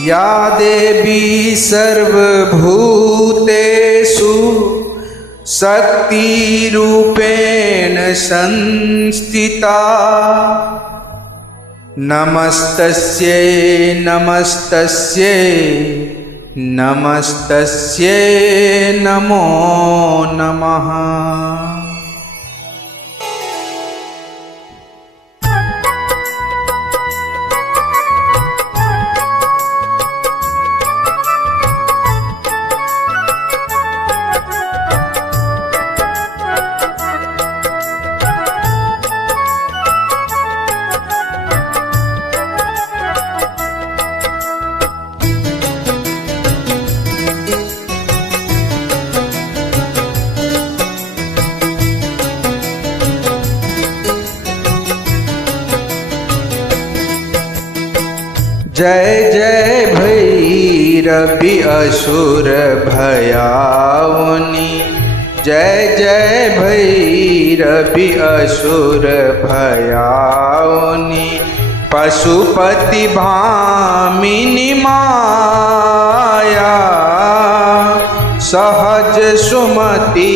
या देवी सर्वभूतेषु शक्तिरूपेण संस्थिता नमस्तस्यै नमस्तस्यै नमस्तस्यै नमो नमः। जय जय भैरवी असुर भयाउनि, जय जय भैरवी असुर भयाउनि, पशुपति भामिनी माया, सहज सुमति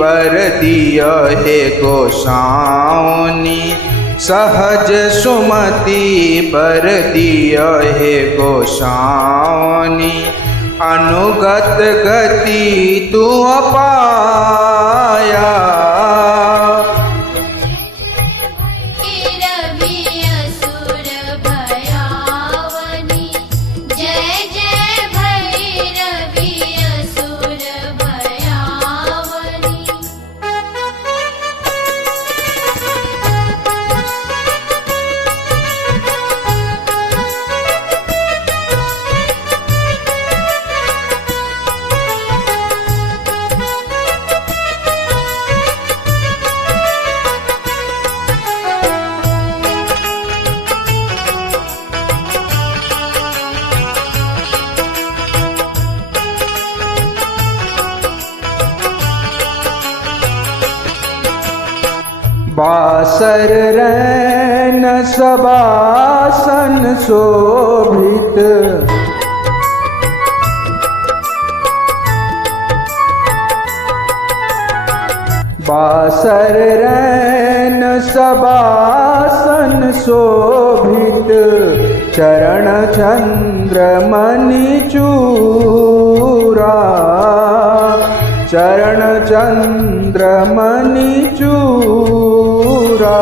वर दिया हे गोसाउनि, सहज सुमति बर दिया हे गोसाउनि, अनुगत गति तू पाया। बासर रैन सबासन शोभित, बासर रैन सबासन शोभित, चरण चंद्र मणि चूरा, चरण चंद्र मणि चूरा,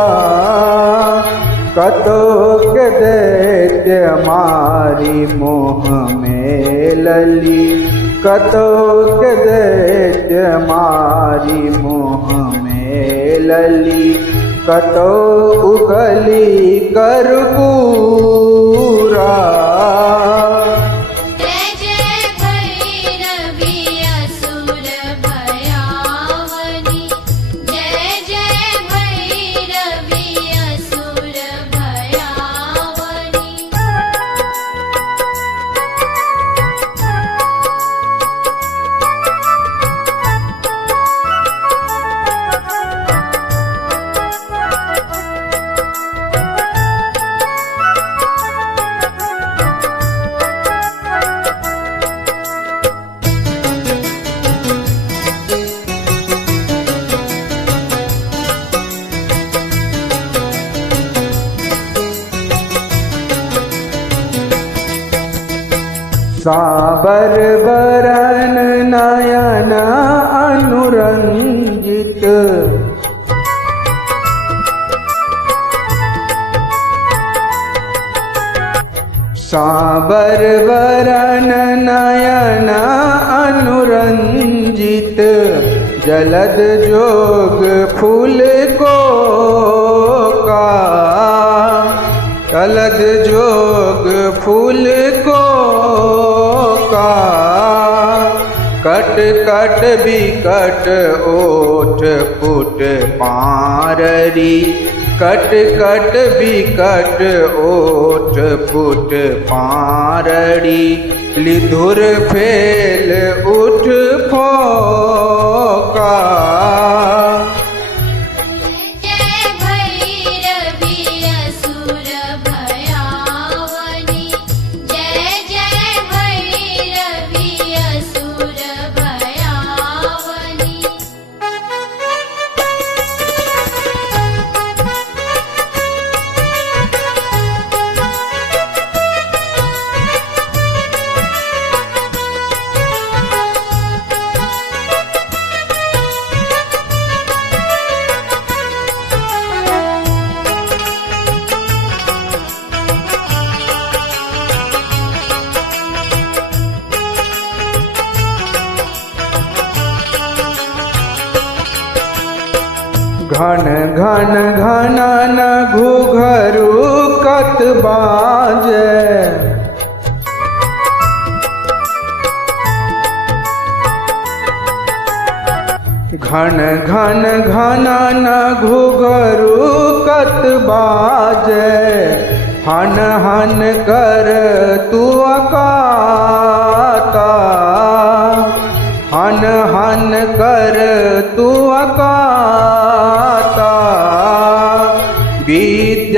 कतोक दैत्य मारी मोह में लली, कतोक दैत्य मारी मोह में लली, कतो उगली कर्पूरा। साबर बरन नयन अनुरंजित, साबर बरन नयन अनुरंजित, जलद जोग फूल को का, जलद जोग फूल को का, कट कट बिकट ओठ पुट पाररी, कट कट बिकट ओठ पुट पारड़ी, लिधुर फेल उठ फोका। जय भैरवी असुर भयावनी, जय जय घन घन घनन घुघरू कत बाजे। घन घन घनन घुघरू कत बाजे। हन हन कर तू अकाता। हन हन कर तू अकाता। विद्यापति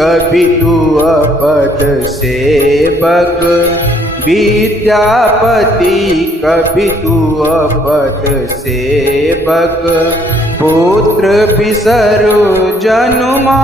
कभी तू अपद सेवक। विद्यापति कभी तू अपद सेवक। पुत्र बिसरु जनुमा।